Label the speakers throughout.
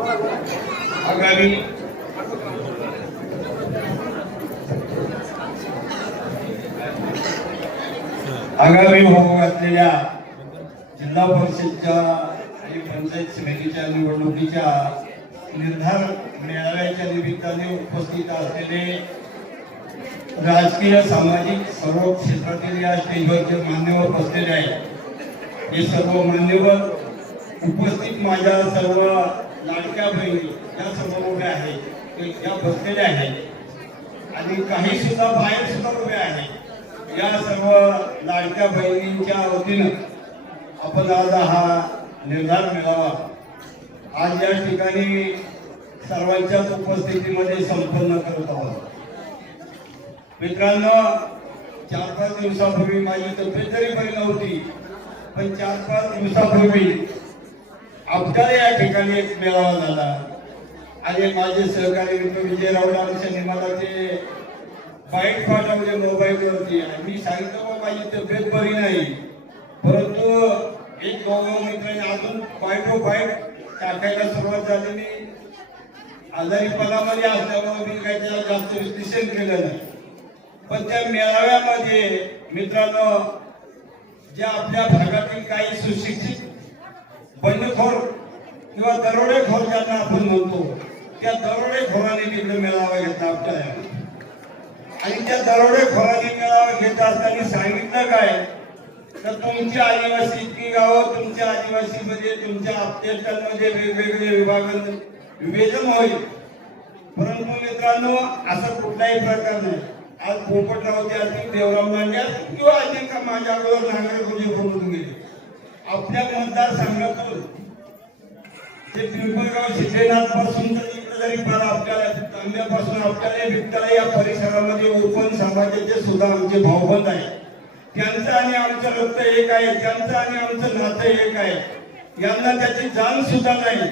Speaker 1: आगामी आगामी होऊ घातलेल्या जिल्हा परिषदच्या आणि पंचायत समितीच्या निवडणुकीच्या निर्धार मेळाव्याच्या निमित्ताने उपस्थित असलेले राजकीय सामाजिक सर्व क्षेत्रातील या स्टेजवरचे मान्यवर बसलेले आहेत. हे सर्व मान्यवर उपस्थित माझ्या सर्व लाडक्या बहिणी या सर्व उभ्या आहेत या बसलेल्या आहेत आणि काही सुद्धा बाहेर सुद्धा उभ्या आहेत या सर्व लाडक्या बहिणींच्या वतीनं आपण आज हा निर्धार मिळावा आज या ठिकाणी सर्वांच्याच उपस्थितीमध्ये संपन्न करत आहोत. मित्रांनो चार पाच दिवसापूर्वी माझी तब्येत जरी बरी नव्हती पण चार पाच दिवसापूर्वी आपल्याला या ठिकाणी एक मेळावा झाला. आणि माझे सहकारी मित्र विजयराव लालशाने मला ते बाईट पाठवले मोबाईलवरती. आणि मी सांगितलं बा माझी तब्येत बरी नाही. परंतु एक दोघं मित्रांनी अजून बाईट बाईट टाकायला सुरुवात झालेली आजारीपणामध्ये असल्यामुळे मी काही त्याला जास्त विश्लेषण केलं नाही. पण त्या मेळाव्यामध्ये मित्रांनो ज्या आपल्या भागातील काही सुशिक्षित बंडखोर किंवा दरोडेखोर ज्यांना आपण म्हणतो त्या दरोडेखोरांनी तिकडे मेळावा घेतला आपल्या आणि त्या दरोडेखोरांनी मेळावा घेत असताना सांगितलं काय? तर तुमची आदिवासी इतकी गावं तुमच्या आदिवासी मध्ये तुमच्या अपडेटांमध्ये वेगवेगळे विभाग विभेदन होईल. परंतु मित्रांनो असं कुठलाही प्रकार नाही. आज पोपटरावचे असतील देवराम लांडे असतील किंवा अनेक का माझ्या अगोदर नांगरे बोलून गेले. आपल्या मतदारसंघातून ते पिंपळगाव शिंदेनाथपासून तर जरी फार आपल्याला तांब्यापासून आपल्याला विकताला या परिसरामध्ये ओपन समाजाचे सुद्धा आमचे भाऊबंद आहे त्यांचं आणि आमचं रक्त एक आहे त्यांचं आणि आमचं नातं एक आहे. यांना त्याची जाण सुद्धा नाही.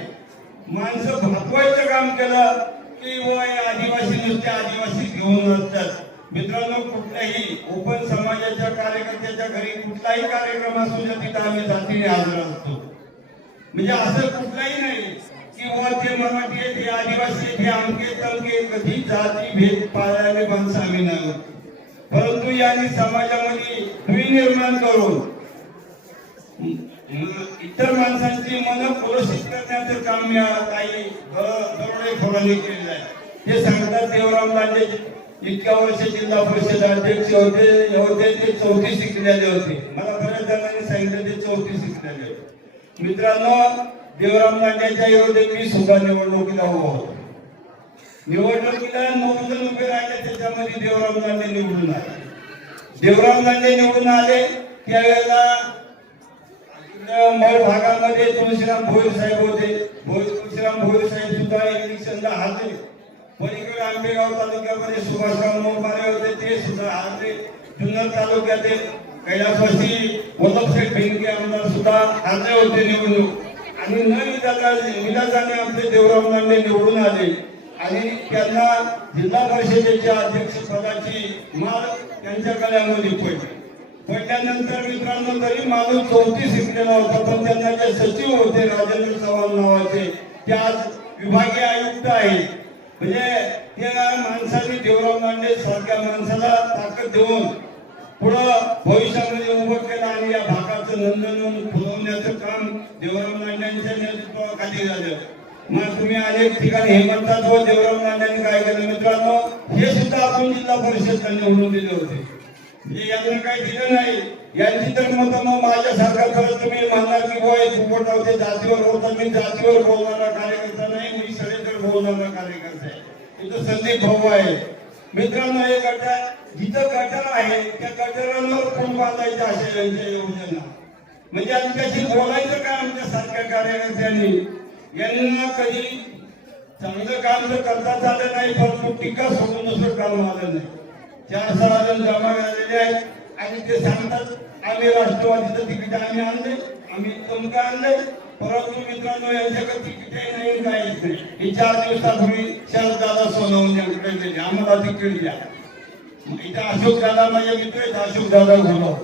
Speaker 1: माणसं भागवायचं काम केलं की व आदिवासी नुसते आदिवासी घेऊन असतात मित्रांनो कुठल्याही ओपन समाजाच्या कार्यकर्त्याच्या घरी कुठलाही कार्यक्रम असू द्या तिथं आम्ही जातीने हजर असतो. म्हणजे असं कुठलाही नाही की व ते मराठी आहेत हे आदिवासी आहेत हे अमके तमके कधी जाती भेद पाळणारे माणसं आम्ही नाही परंतु यांनी समाजामध्ये विनिर्माण करून इतर माणसांची मन कलुषित करण्याचं काम या काही दरोडेखोरांनी केलेलं आहे. ते सांगतात देवराम राजे इतक्या वर्ष जिल्हा परिषद अध्यक्ष होते होते ते चौथी शिकलेले होते. मला बऱ्याच जणांनी सांगितलं ते चौथी शिकलेले होते. मित्रांनो देवराम लांडेच्या विरोधात मी सुद्धा निवडणुकीला उभा होतो. निवडणुकीला नऊ जण उभे राहिले त्याच्यामध्ये देवराम गांधी निवडून आले. देवराम गांधी निवडून आले त्यावेळेला मळ भागामध्ये तुळशीराम भोईर साहेब होते. भोईर तुळशीराम भोईर साहेब सुद्धा इलेक्शनला हारले पलीकडे आंबेगाव तालुक्यामध्ये सुभाषराव मोहमारे होते ते सुद्धा हारले जुन्नर तालुक्यातील कैलासवासी वल्लभशेठ भिंगे आमदार सुद्धा हारले होते निवडणूक. आणि न विधाता विलासाने आमचे देवराव लांडे निवडून आले. आणि त्यांना जिल्हा परिषदेच्या अध्यक्षपदाची माल त्यांच्या गळ्यामध्ये पडली. पडल्यानंतर मित्रांनो तरी माणूस चौतीस शिकलेला होता पण त्यांना जे सचिव होते राजेंद्र चव्हाण नावाचे ते आज विभागीय आयुक्त आहेत. म्हणजे त्या माणसाने देवराव मांडे म्हणजे सारख्या माणसाला ताकद देऊन पुढं भविष्यामध्ये उभं केलं आणि या भागाचं नंदनवन फुलवण्याचं काम देवराम मांड्यांच्या नेतृत्वाखाली झालं. मग तुम्ही अनेक ठिकाणी हे म्हणतात व देवराव मांड्यांनी काय केलं मित्रांनो? हे सुद्धा आपण जिल्हा त्यांनी निवडून दिले होते. म्हणजे यांना काही दिलं नाही. यांची तर मत मग माझ्यासारखा खरं तुम्ही म्हणणार की बोय फुकट होते जातीवर होता मी जातीवर बोलणारा कार्यकर्ता नाही. मी सडेकर कार्यकर्ता. आहे इथं संदीप भाऊ आहे मित्रांनो हे गटा जिथं गटार आहे त्या गटारांवर फोन बांधायचे असे यांच्या योजना म्हणजे आमच्याशी बोलायचं काय आमच्या सारख्या कार्यकर्त्यांनी. यांना कधी चांगलं काम तर करता झालं नाही परंतु टीका सोडून दुसरं काम आलं नाही. चार सहा जण जमा झालेले आहेत आणि ते सांगतात आम्ही राष्ट्रवादीचं तिकीट आम्ही आणले आम्ही तुमका आणले परंतु मित्रांनो यांच्याकडे तिकीटही नाही काहीच नाही. हे चार दिवसापूर्वी शरद दादा सोनवून यांच्याकडे गेले आम्हाला तिकीट द्या. इथे अशोक दादा माझे मित्र आहेत अशोक दादा घोलव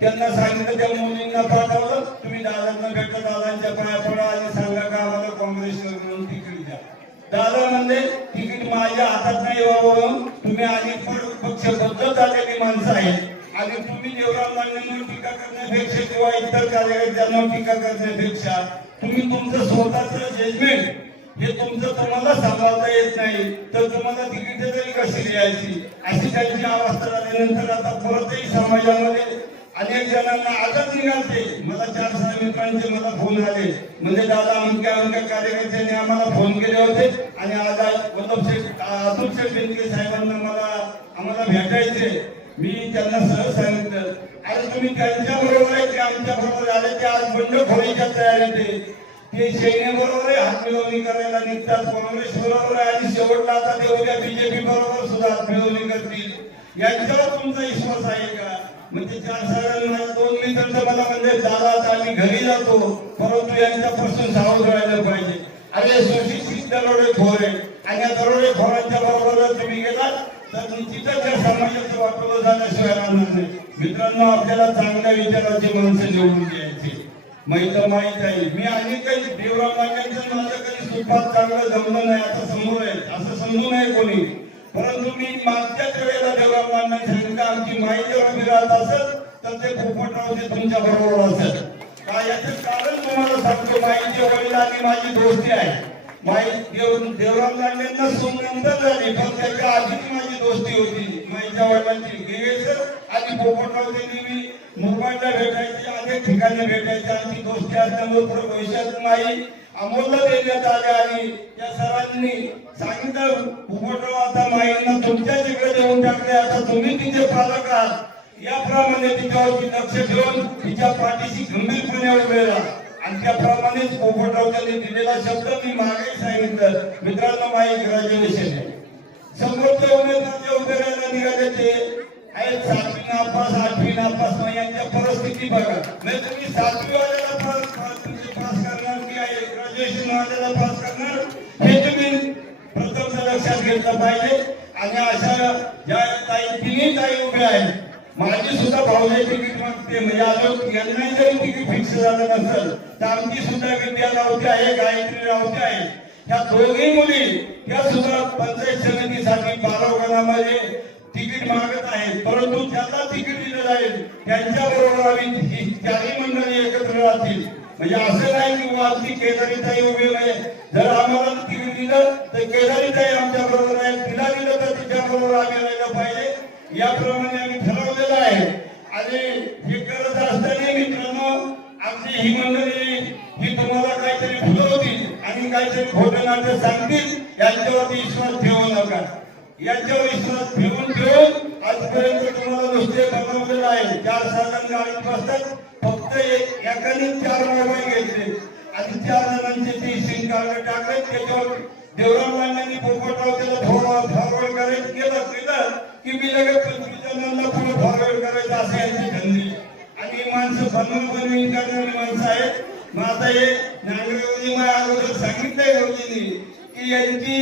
Speaker 1: त्यांना सांगितलं त्या मुलींना पाठवलं. तुम्ही दादांना भेटलं दादांच्या पाया पडा आणि सांगा का आम्हाला काँग्रेस म्हणून तिकीट द्या. दादा म्हणजे तिकीट माझ्या हातात नाही बाबा तुम्ही आधी पक्ष बदलत आलेली माणसं आहेत. आणि तुम्ही देवराम लांडेंवर टीका करण्यापेक्षा किंवा इतर कार्यकर्त्यांवर टीका करण्यापेक्षा तुम्ही तुमचं स्वतःचं जजमेंट हे तुमचं तुम्हाला सांभाळता येत नाही तर तुम्हाला तिकीट तरी कशी लिहायची? अशी त्यांची अवस्था झाल्यानंतर आता परतही समाजामध्ये अनेक जणांना आजच निघालते. मला चार सहा मित्रांचे मला फोन आले. म्हणजे दादा अमक्या अमक्या कार्यकर्त्यांनी आम्हाला फोन केले होते आणि आज वल्लभ शेठ अतुल शेठ बेनके साहेबांना मला आम्हाला भेटायचे. मी त्यांना सहज सांगितलं अरे तुम्ही त्यांच्या बरोबर आहे ते आमच्या बरोबर आले ते आज बंडखोरीच्या तयारीत आहे. ते सैन्याबरोबर हात मिळवणी करायला निघतात काँग्रेस बरोबर आहे आणि शेवटला आता ते उद्या बीजेपी बरोबर सुद्धा हातमिळवणी करतील. यांच्यावर तुमचा विश्वास आहे का? म्हणजे चार साहेबांना दोन मित्र मला म्हणजे दादा आता आम्ही घरी जातो परंतु यांच्यापासून सावध राहिलं पाहिजे. अरे सुशिक्षित दरोडे खोर आहे आणि या दरोडे खोरांच्या बरोबर तुम्ही गेलात तर निश्चितच या समाजाचं वाटोळं झाल्याशिवाय राहणार नाही. मित्रांनो आपल्याला चांगल्या विचाराची माणसं निवडून द्यायची माहीत माहीत आहे. मी आणि काही देवराम मागायचं माझं काही सुपात चांगलं जमलं नाही असं समोर आहे. असं समजू नये कोणी. परंतु मी मागच्याच वेळेला देवराम लांडे सांगितलं आमची माहितीवर जेव्हा फिरत असेल तर ते पोपटरावचे तुमच्या बरोबर असेल. का याचं कारण तुम्हाला सांगतो माहिती वडील आणि माझी दोस्ती आहे. माई देव देवराम लांडेंना सोमनंतर झाली. पण त्याच्या आधीच माझी दोस्ती होती. माईच्या वडिलांची. गेसर आणि पोपटराव देवी मी मुंबईला भेटायची अनेक ठिकाणी भेटायची. आमची दोस्ती असल्यामुळे पुढे भविष्यात माई अमोलला देण्यात आल्या आणि या सरांनी सांगितलं पोपटराव आता माईंना तुमच्या तिकडे देऊन टाकले आता तुम्ही तिचे पालक आहात. याप्रमाणे तिच्यावरती लक्ष ठेवून तिच्या पाठीशी गंभीरपणे उभे राहा. आणि त्याप्रमाणेच पोपटराव त्यांनी दिलेला शब्द मी मागे सांगितलं. मित्रांनो माझे ग्रॅज्युएशन आहे. समोरच्या उमेदवार उभे राहायला निघाले ते आहेत सातवी नापास आठवी नापास नाही यांच्या परिस्थिती बघा. नाही तुम्ही सातवी वाल्याला पास पास पास करणार की आहे ग्रॅज्युएशन वाल्याला पास करणार हे तुम्ही प्रथम लक्षात घेतलं पाहिजे. आणि अशा ज्या ताई तिन्ही ताई उभ्या आहेत माझी सुद्धा भावने तिकीट मागते. म्हणजे अजून यांना जरी तिकीट फिक्स झालं नसेल तर आमची सुद्धा विद्या रावते आहे गायत्री रावते आहे. ह्या दोघी मुली त्या सुद्धा पंचायत समितीसाठी बारावगणामध्ये तिकीट मागत आहेत. परंतु त्यांना तिकीट दिलं जाईल त्यांच्या बरोबर आम्ही ही चारही मंडळी एकत्र राहतील. म्हणजे असं नाही की बुवा आमची केदारीताई उभी नाही जर आम्हाला तिकीट दिलं तर केदारीताई आमच्या बरोबर आहे तिला दिलं तर तिच्या बरोबर आम्ही राहिलं पाहिजे. याप्रमाणे आम्ही ठरवलेलं आहे आणि हे करत असताना मित्रांनो आमची ही मंडळी ही तुम्हाला काहीतरी फुलवतील आणि काहीतरी खोटं सांगतील यांच्यावरती विश्वास ठेवू नका. यांच्यावर विश्वास ठेवून ठेवून आजपर्यंत तुम्हाला नुसते बनवलेलं आहे. चार साधन गाडीत बसतात फक्त एकाने चार मोबाईल घेतले. आणि चार जणांचे ते सिम कार्ड टाकले. त्याच्यावर देवराम लांडांनी पोपटराव त्याला फॉरवर्ड फॉरवर्ड करायचं केलं केलं की मी लगेच पंचवीस जणांना पुढे फॉरवर्ड करायचं असं यांची धंदी. आणि माणसं बनवून बनवून करणारी माणसं आहेत मग आता हे नांगरेवजी मला अगोदर सांगितलंय गौजींनी की यांची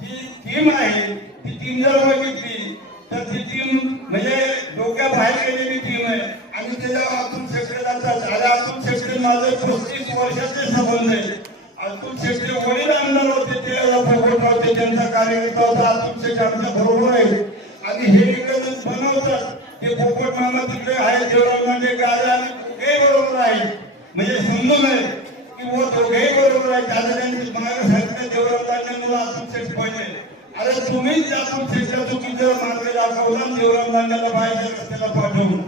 Speaker 1: जी टीम आहे ती टीम जर बघितली तर ती टीम म्हणजे डोक्या बाहेर गेलेली टीम आहे. आणि त्याच्या अतुल शेकडे जातात अतुल शेकडे माझे पस्तीस वर्षाचे संबंध आहे. अतुल शेट्टी वडील आमदार होते ते पोपटराव होते त्यांचा कार्यकर्ता होता. अतुल शेट्टी आमच्या बरोबर आहे. आणि हे इकडे बनवतात ते पोपट मामा तिकडे आहे जेवढा म्हणजे गाले आणि बरोबर आहे म्हणजे समजून आहे. की वो दोघेही बरोबर आहे त्याला त्यांची मागे सांगितलं देवराव मला अतुल पाहिजे अरे तुम्हीच अतुल शेट्टीला चुकीचं मार्ग दाखवला आणि देवराव लांड्याला बाहेरच्या रस्त्याला पाठवून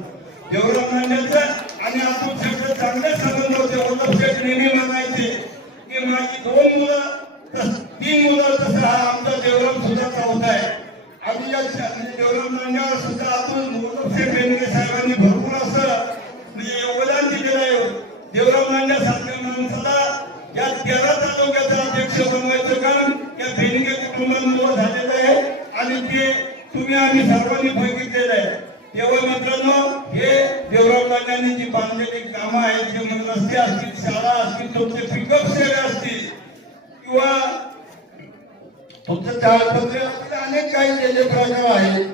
Speaker 1: देवराव लांड्याचं आणि अतुल चांगले संबंध होते हो, वल्लभ शेठ नेहमी म्हणायचे तुमचं ताळपत्र असतील अनेक काही जे जे प्रकार आहेत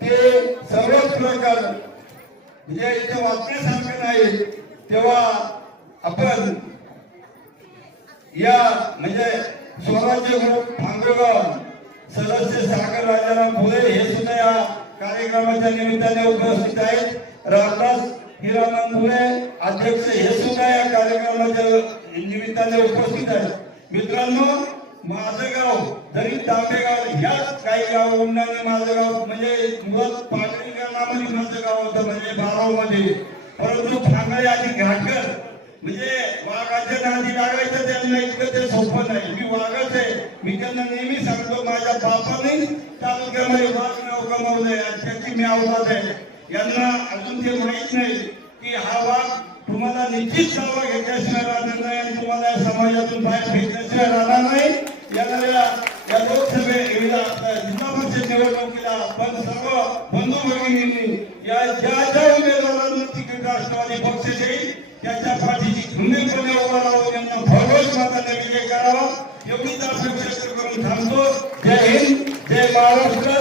Speaker 1: ते सर्वच प्रकार म्हणजे इथे वाचण्यासारखे नाही तेव्हा आपण या म्हणजे स्वराज्य ग्रुप भांगरगाव सदस्य सागर राजाराम फुले हे सुद्धा या कार्यक्रमाच्या निमित्ताने उपस्थित आहेत. रामदास हिरामन फुले अध्यक्ष हे सुद्धा या कार्यक्रमाच्या निमित्ताने उपस्थित आहेत. मित्रांनो माझं गाव जरी तांबेगाव ह्याच काही गाव उन्हाने माझं गाव म्हणजे मुळात पाटणी गावामध्ये माझं गाव होतं म्हणजे बारावमध्ये परंतु ठाकरे आणि घाटकर म्हणजे वाघाच्या नादी लागायचं त्यांना इतकं ते सोपं नाही. मी वाघच आहे. मी त्यांना नेहमी सांगतो माझ्या बापाने तालुक्यामध्ये वाघ नाव कमावलंय त्याची मी अवलाद आहे. यांना अजून ते माहीत नाही. की हा वाद तुम्हाला निश्चित दावा घेतल्याशिवाय राहणार नाही आणि तुम्हाला या समाजातून बाहेर फेकल्याशिवाय राहणार नाही. येणाऱ्या या लोकसभे विधा- जिल्हा परिषद निवडणुकीला पण सर्व बंधू भगिनींनी या ज्या ज्या उमेदवारांना तिकीट राष्ट्रवादी पक्ष देईल त्याच्या पाठीची खंबीरपणे उभा राहून यांना भरघोस मताने विजय करावा. एवढीच अपेक्षा करून थांबतो. जय हिंद जय महाराष्ट्र.